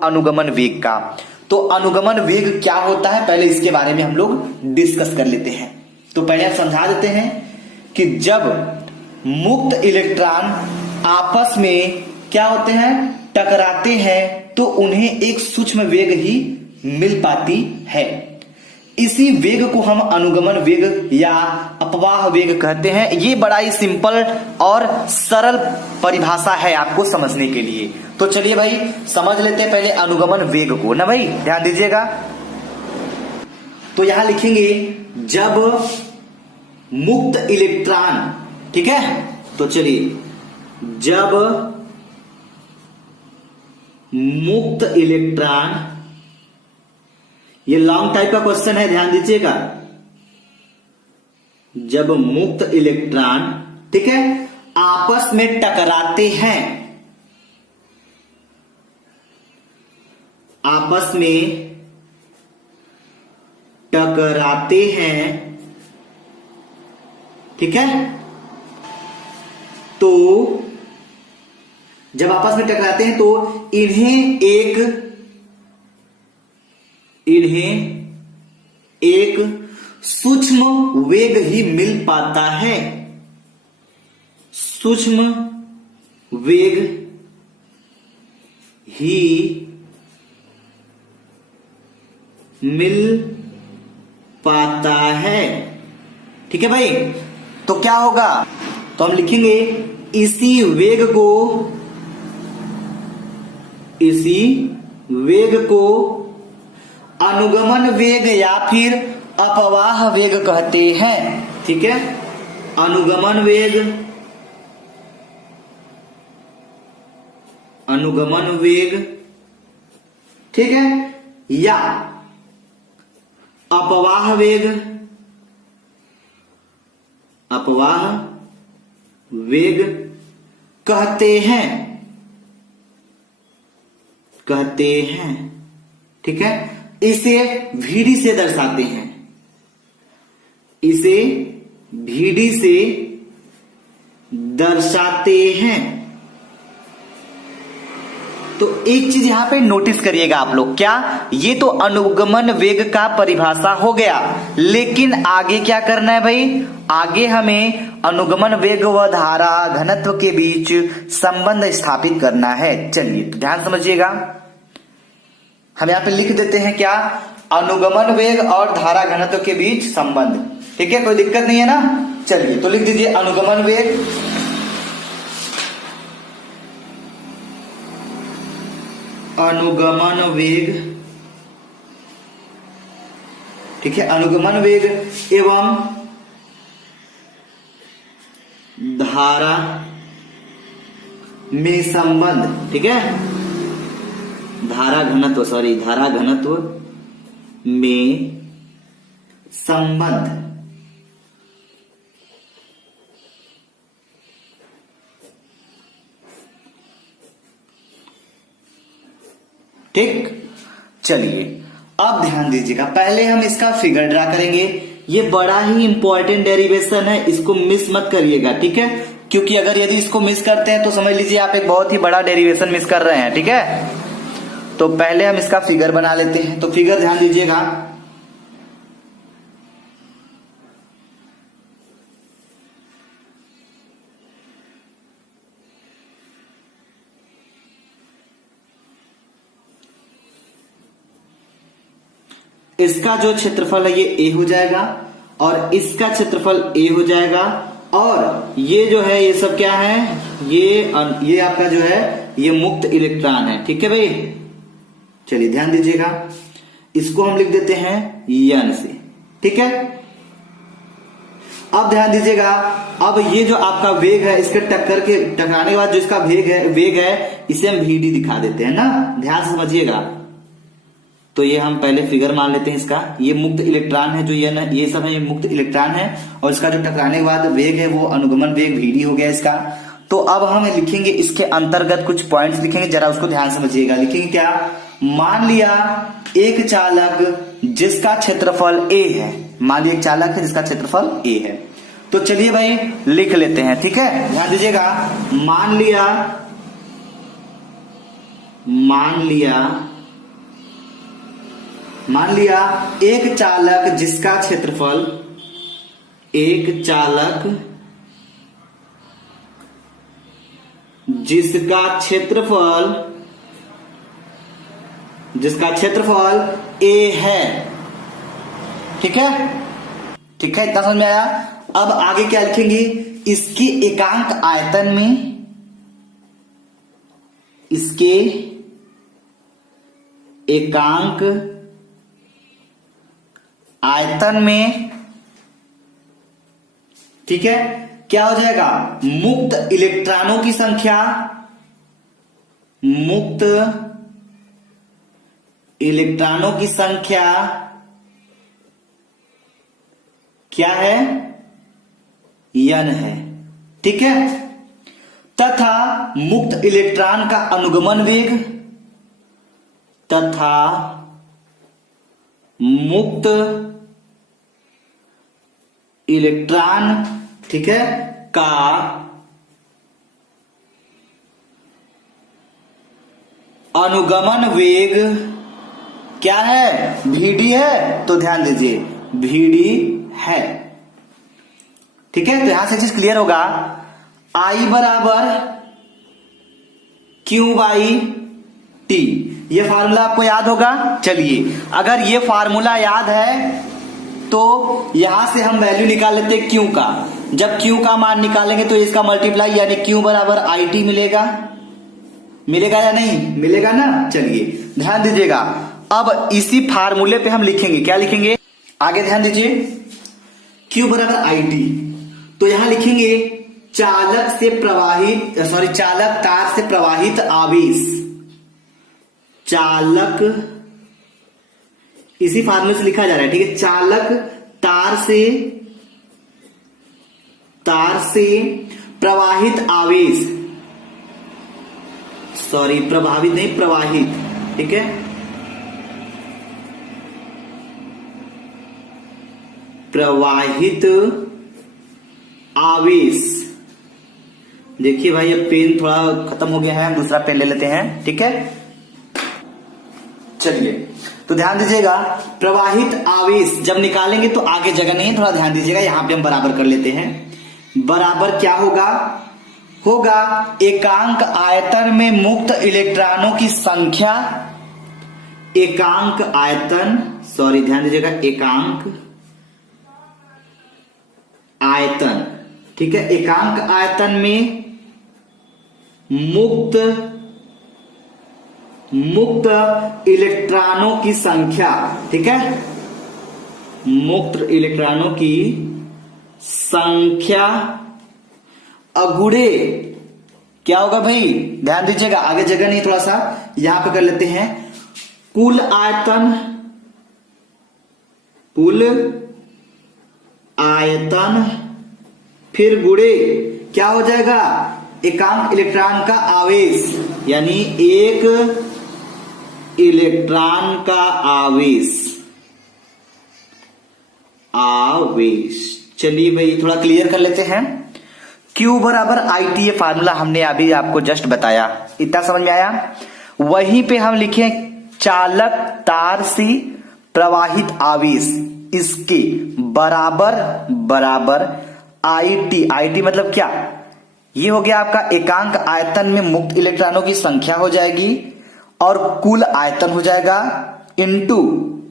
अनुगमन वेग का। तो अनुगमन वेग क्या होता है पहले इसके बारे में हम लोग डिस्कस कर लेते हैं। तो पहले आप समझा देते हैं कि जब मुक्त इलेक्ट्रॉन आपस में क्या होते हैं, टकराते हैं, तो उन्हें एक सूक्ष्म वेग ही मिल पाती है। इसी वेग को हम अनुगमन वेग या अपवाह वेग कहते हैं। ये बड़ा ही सिंपल और सरल परिभाषा है आपको समझने के लिए। तो चलिए भाई समझ लेते हैं पहले अनुगमन वेग को ना भाई, ध्यान दीजिएगा। तो यहां लिखेंगे जब मुक्त इलेक्ट्रॉन, ठीक है। तो चलिए जब मुक्त इलेक्ट्रॉन, ये लॉन्ग टाइप का क्वेश्चन है, ध्यान दीजिएगा। जब मुक्त इलेक्ट्रॉन, ठीक है, आपस में टकराते हैं, आपस में टकराते हैं, ठीक है। तो जब आपस में टकराते हैं तो इन्हें एक सूक्ष्म वेग ही मिल पाता है। सूक्ष्म वेग ही मिल पाता है, ठीक है भाई। तो क्या होगा, तो हम लिखेंगे इसी वेग को अनुगमन वेग या फिर अपवाह वेग कहते हैं, ठीक है। अनुगमन वेग, ठीक है, या अपवाह वेग कहते हैं, ठीक है। इसे VD से दर्शाते हैं, इसे VD से दर्शाते हैं। तो एक चीज यहां पे नोटिस करिएगा आप लोग, क्या, ये तो अनुगमन वेग का परिभाषा हो गया, लेकिन आगे क्या करना है भाई, आगे हमें अनुगमन वेग व धारा घनत्व के बीच संबंध स्थापित करना है। चलिए तो ध्यान समझिएगा, हम यहां पे लिख देते हैं क्या, अनुगमन वेग और धारा घनत्व के बीच संबंध, ठीक है, कोई दिक्कत नहीं है ना। चलिए तो लिख दीजिए अनुगमन वेग, ठीक है, अनुगमन वेग एवं धारा में संबंध, ठीक है, धारा घनत्व में संबंध, ठीक। चलिए अब ध्यान दीजिएगा, पहले हम इसका फिगर ड्रा करेंगे। ये बड़ा ही इंपॉर्टेंट डेरिवेशन है, इसको मिस मत करिएगा, ठीक है, क्योंकि अगर यदि इसको मिस करते हैं तो समझ लीजिए आप एक बहुत ही बड़ा डेरिवेशन मिस कर रहे हैं, ठीक है। तो पहले हम इसका फिगर बना लेते हैं। तो फिगर ध्यान दीजिएगा, इसका जो क्षेत्रफल है ये A हो जाएगा और इसका क्षेत्रफल A हो जाएगा, और ये जो है ये सब क्या है, ये आपका जो है ये मुक्त इलेक्ट्रॉन है, ठीक है भाई। चलिए ध्यान दीजिएगा, इसको हम लिख देते हैं N से, ठीक है। अब ध्यान दीजिएगा, अब ये जो आपका वेग है, इसके टकराने के बाद जो इसका वेग है इसे हम VD दिखा देते हैं ना, ध्यान से समझिएगा। तो ये हम पहले फिगर मान लेते हैं इसका, ये मुक्त इलेक्ट्रॉन है, जो ये सब है ये मुक्त इलेक्ट्रॉन है, और इसका जो टकराने के बाद वेग है वो अनुगमन वेग VD हो गया इसका। तो अब हम लिखेंगे इसके अंतर्गत कुछ पॉइंट्स लिखेंगे, जरा उसको ध्यान समझिएगा। लिखेंगे क्या, मान लिया एक चालक जिसका क्षेत्रफल A है, मान लिया एक चालक है जिसका क्षेत्रफल A है। तो चलिए भाई लिख लेते हैं, ठीक है, ध्यान दीजिएगा। मान लिया मान लिया एक चालक जिसका क्षेत्रफल, एक चालक जिसका क्षेत्रफल A है। ठीक है, ठीक है, इतना समझ में आया। अब आगे क्या लिखेंगे, इसके एकांक आयतन में, इसके एकांक आयतन में, ठीक है, क्या हो जाएगा, मुक्त इलेक्ट्रॉनों की संख्या, मुक्त इलेक्ट्रॉनों की संख्या क्या है, n है। ठीक है, तथा मुक्त इलेक्ट्रॉन का अनुगमन वेग, तथा मुक्त इलेक्ट्रॉन, ठीक है, का अनुगमन वेग क्या है, vd है। तो ध्यान दीजिए vd है। ठीक है, तो यहां से चीज क्लियर होगा, I बराबर Q बाई T, ये फार्मूला आपको याद होगा। चलिए, अगर ये फार्मूला याद है तो यहां से हम वैल्यू निकाल लेते हैं Q का। जब Q का मान निकालेंगे तो इसका मल्टीप्लाई यानी Q बराबर IT मिलेगा, मिलेगा या नहीं मिलेगा ना। चलिए ध्यान दीजिएगा, अब इसी फार्मूले पे हम लिखेंगे, क्या लिखेंगे, आगे ध्यान दीजिए, Q बराबर IT, तो यहां लिखेंगे चालक से प्रवाहित, चालक तार से प्रवाहित आवेश, चालक, इसी फार्मूले से लिखा जा रहा है। ठीक है, चालक तार से प्रवाहित आवेश, प्रभावित नहीं, प्रवाहित। ठीक है, प्रवाहित आवेश। देखिए भाई, अब पेन थोड़ा खत्म हो गया है, दूसरा पेन ले लेते हैं। ठीक है, चलिए, तो ध्यान दीजिएगा, प्रवाहित आवेश जब निकालेंगे तो आगे जगह नहीं है, थोड़ा ध्यान दीजिएगा, यहां पे हम बराबर कर लेते हैं। बराबर क्या होगा, एकांक आयतन में मुक्त इलेक्ट्रॉनों की संख्या, एकांक आयतन, ध्यान दीजिएगा, एकांक आयतन। ठीक है, एकांक आयतन में मुक्त इलेक्ट्रॉनों की संख्या। ठीक है, मुक्त इलेक्ट्रॉनों की संख्या अगुणे क्या होगा भाई, ध्यान दीजिएगा, आगे जगह नहीं, थोड़ा सा यहां पे कर लेते हैं, कुल आयतन फिर गुणे क्या हो जाएगा, एकांक इलेक्ट्रॉन का आवेश, यानी एक इलेक्ट्रॉन का आवेश। चलिए भाई, थोड़ा क्लियर कर लेते हैं। Q बराबर IT, ये फार्मूला हमने अभी आपको जस्ट बताया, इतना समझ में आया। वहीं पे हम लिखे चालक तार से प्रवाहित आवेश, इसके बराबर IT मतलब क्या, ये हो गया आपका एकांक आयतन में मुक्त इलेक्ट्रॉनों की संख्या हो जाएगी और कुल आयतन हो जाएगा इनटू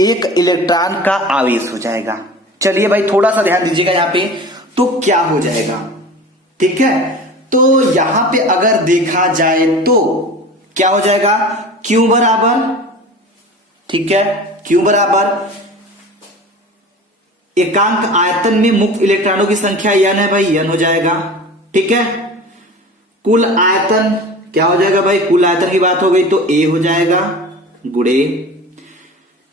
एक इलेक्ट्रॉन का आवेश हो जाएगा। चलिए भाई, थोड़ा सा ध्यान दीजिएगा यहां पे, तो क्या हो जाएगा। ठीक है, तो यहां पे अगर देखा जाए तो क्या हो जाएगा, Q बराबर, ठीक है, Q बराबर एकांक आयतन में मुक्त इलेक्ट्रॉनों की संख्या n है भाई, n हो जाएगा। ठीक है, कुल आयतन क्या हो जाएगा भाई, कुल आयतन की बात हो गई तो A हो जाएगा, गुणे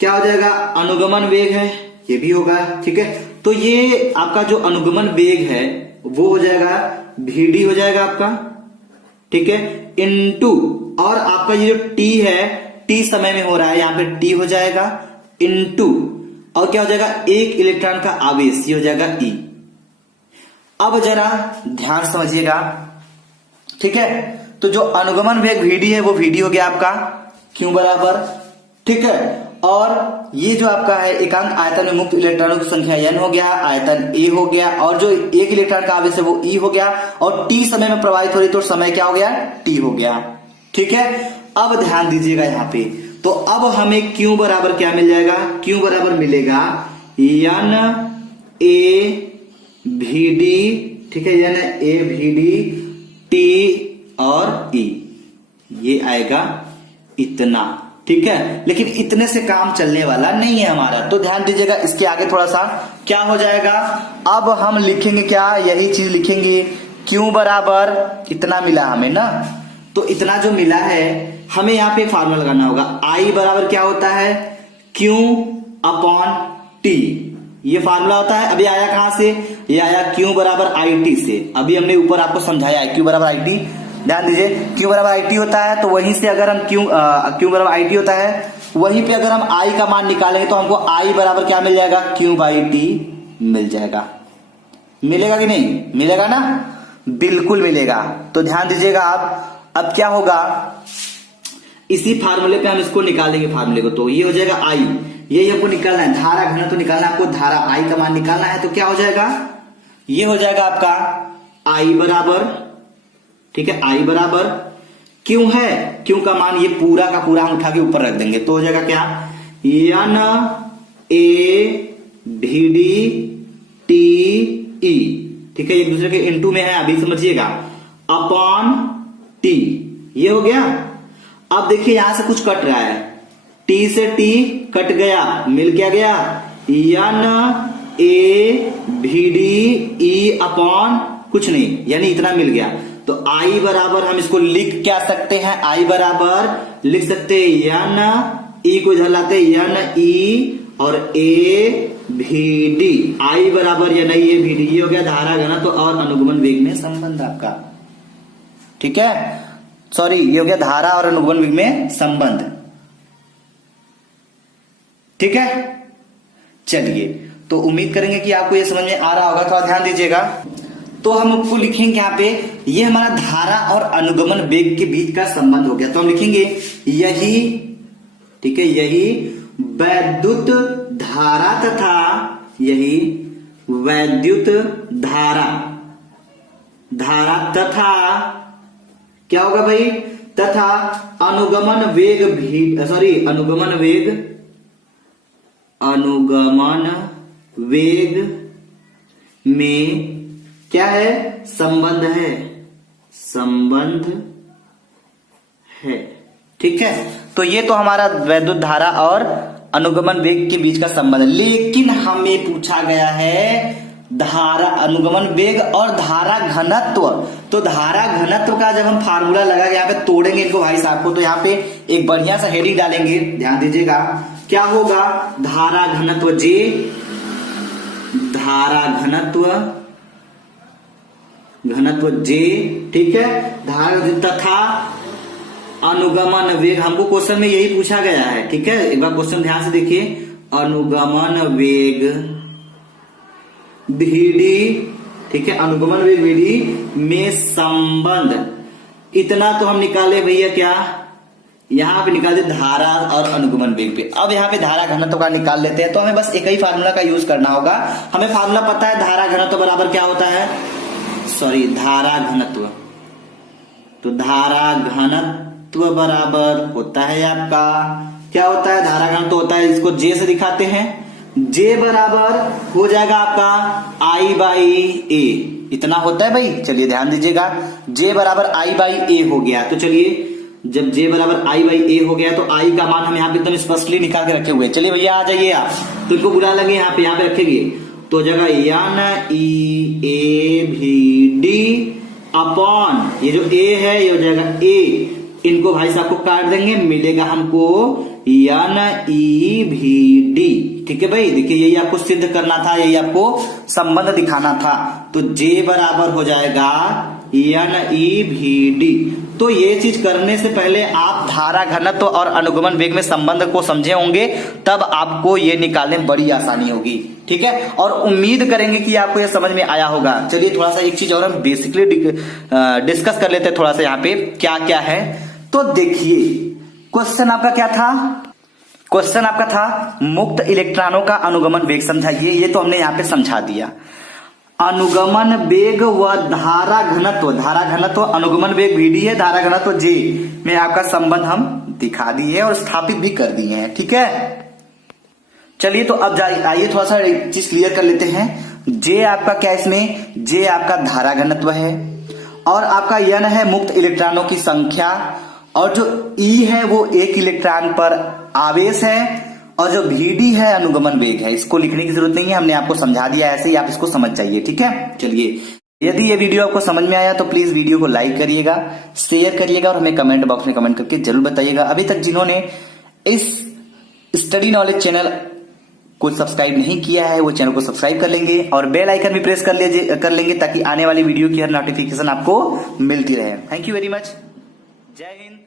क्या हो जाएगा, अनुगमन वेग है, ये भी होगा। ठीक है, तो ये आपका जो अनुगमन वेग है वो हो जाएगा Vd हो जाएगा आपका। ठीक है, इनटू, और आपका ये जो T है, T समय में हो रहा है, यहां पे T हो जाएगा, इनटू, और क्या हो जाएगा, एक इलेक्ट्रॉन का आवेश, ये हो जाएगा E। अब जरा ध्यान समझिएगा। ठीक है, तो जो अनुगमन वेग Vd है वो Vd हो गया आपका Q बराबर। ठीक है, और ये जो आपका है एकांक आयतन में मुक्त इलेक्ट्रॉनों की संख्या n हो गया, आयतन a हो गया, और जो एक इलेक्ट्रॉन का आवेश है वो e हो गया, और t समय में प्रवाहित हो रही तो समय क्या हो गया, t हो गया। ठीक है, अब ध्यान दीजिएगा यहाँ पे, तो अब हमें q बराबर क्या मिल जाएगा, q बराबर मिलेगा n a v d, ठीक है, n a v d t और e, ये आएगा इतना। ठीक है, लेकिन इतने से काम चलने वाला नहीं है हमारा, तो ध्यान दीजिएगा इसके आगे थोड़ा सा क्या हो जाएगा, अब हम लिखेंगे क्या, यही चीज लिखेंगे, Q बराबर इतना मिला हमें ना, तो इतना जो मिला है हमें यहाँ पे फार्मूला लगाना होगा, I बराबर क्या होता है, Q अपॉन T, ये फार्मूला होता है। अभी आया कहां से, ये आया Q बराबर IT से, अभी हमने ऊपर आपको समझाया है Q बराबर IT, ध्यान दीजिए Q बराबर IT होता है, तो वहीं से अगर हम Q बराबर IT होता है, वहीं पे अगर हम I का मान निकालेंगे तो हमको I बराबर क्या मिल जाएगा, Q बाई T मिल जाएगा। मिलेगा कि नहीं, मिलेगा ना, बिल्कुल मिलेगा। तो ध्यान दीजिएगा आप, अब क्या होगा, इसी फार्मूले पे हम इसको निकालेंगे फार्मूले को, तो ये हो जाएगा I, ये हमको निकालना है, धारा घनत्व तो निकालना है आपको, धारा I का मान निकालना है, तो क्या हो जाएगा, ये हो जाएगा आपका I बराबर, ठीक है, I बराबर क्यों है, क्यों का मान ये पूरा का पूरा हम उठा के ऊपर रख देंगे, तो हो जाएगा क्या, n a v d t e, ठीक है, एक दूसरे के इनटू में है, अभी समझिएगा, अपॉन t, ये हो गया। अब देखिए यहां से कुछ कट रहा है, t से t कट गया, मिल क्या गया, n a v d e upon कुछ नहीं, यानी इतना मिल गया। तो I बराबर हम इसको लिख क्या सकते हैं, I बराबर लिख सकते हैं n e को इधर लाते n e और a v d, I बराबर n e a v d, ये हो गया धारा घनत्व और अनुगमन वेग में संबंध आपका। ठीक है, सॉरी, ये हो गया धारा और अनुगमन वेग में संबंध। ठीक है, चलिए, तो उम्मीद करेंगे कि आपको ये समझ में आ रहा होगा, थोड़ा ध्यान दीजिएगा। तो हम आपको लिखेंगे यहाँ पे, ये हमारा धारा और अनुगमन वेग के बीच का संबंध हो गया, तो हम लिखेंगे यही, ठीक है, यही वैद्युत धारा तथा, यही वैद्युत धारा, धारा तथा क्या होगा भाई, तथा अनुगमन वेग भी, सॉरी, अनुगमन वेग, अनुगमन वेग में क्या है, संबंध है, संबंध है। ठीक है, तो ये तो हमारा वैद्युत धारा और अनुगमन वेग के बीच का संबंध है, लेकिन हमें पूछा गया है धारा, अनुगमन वेग और धारा घनत्व। तो धारा घनत्व का जब हम फार्मूला लगा के यहाँ पे तोड़ेंगे इनको भाई साहब को, तो यहाँ पे एक बढ़िया सा हेडिंग डालेंगे, ध्यान दीजिएगा, क्या होगा, धारा घनत्व J, धारा घनत्व, घनत्व J, ठीक है, धारा तथा अनुगमन वेग, हमको क्वेश्चन में यही पूछा गया है। ठीक है, एक बार क्वेश्चन ध्यान से देखिए, अनुगमन वेग VD, ठीक है, अनुगमन वेग VD में संबंध, इतना तो हम निकाले भैया, क्या यहां पे निकाल दे धारा और अनुगमन वेग पे। अब यहाँ पे धारा घनत्व का निकाल लेते हैं, तो हमें बस एक ही फार्मूला का यूज करना होगा। हमें फार्मूला पता है, धारा घनत्व बराबर क्या होता है, सॉरी, धारा घनत्व, तो धारा घनत्व बराबर होता है आपका, क्या होता है, धारा घनत्व होता है, इसको J से दिखाते हैं, J बराबर हो जाएगा आपका I बाई A, इतना होता है भाई। चलिए ध्यान दीजिएगा, J बराबर I बाई A हो गया, तो चलिए जब J बराबर I बाई A हो गया तो I का मान हम यहाँ पे एकदम स्पष्टली निकाल के रखे हुए। चलिए भैया आ जाइए आप, तो इनको बुला लेंगे यहाँ पे रखेंगे, तो जगह n e a v d upon, ये जो A है ये हो जाएगा A, इनको भाई साहब को काट देंगे, मिलेगा हमको n e v d। ठीक है भाई, देखिए यही आपको सिद्ध करना था, यही आपको संबंध दिखाना था, तो J बराबर हो जाएगा n e v d। तो ये चीज करने से पहले आप धारा घनत्व और अनुगमन वेग में संबंध को समझे होंगे, तब आपको ये निकालने में बड़ी आसानी होगी। ठीक है, और उम्मीद करेंगे कि आपको ये समझ में आया होगा। चलिए थोड़ा सा एक चीज और हम बेसिकली डिस्कस कर लेते हैं थोड़ा सा, यहाँ पे क्या क्या है। तो देखिए क्वेश्चन आपका क्या था, क्वेश्चन आपका था मुक्त इलेक्ट्रॉनों का अनुगमन वेग समझाइए, ये तो हमने यहां पे समझा दिया। अनुगमन वेग व धारा घनत्व अनुगमन वेग वीडी है, धारा घनत्व जे में आपका संबंध हम दिखा दिए और स्थापित भी कर दिए हैं। ठीक है, चलिए तो अब आइए थोड़ा सा एक चीज क्लियर कर लेते हैं। जे आपका क्या है, इसमें जे आपका धारा घनत्व है और आपका यन है मुक्त इलेक्ट्रॉनों की संख्या, और जो ई है वो एक इलेक्ट्रॉन पर आवेश है, और जो Vd है अनुगमन वेग है। इसको लिखने की जरूरत नहीं है, हमने आपको समझा दिया, ऐसे ही आप इसको समझ जाइए। ठीक है, चलिए यदि ये वीडियो आपको समझ में आया तो प्लीज वीडियो को लाइक करिएगा, शेयर करिएगा और हमें कमेंट बॉक्स में कमेंट करके जरूर बताइएगा। अभी तक जिन्होंने इस स्टडी नॉलेज चैनल को सब्सक्राइब नहीं किया है वो चैनल को सब्सक्राइब कर लेंगे और बेल आइकन भी प्रेस कर लेंगे ताकि आने वाली वीडियो की हर नोटिफिकेशन आपको मिलती रहे। Thank you very much. जय हिंद।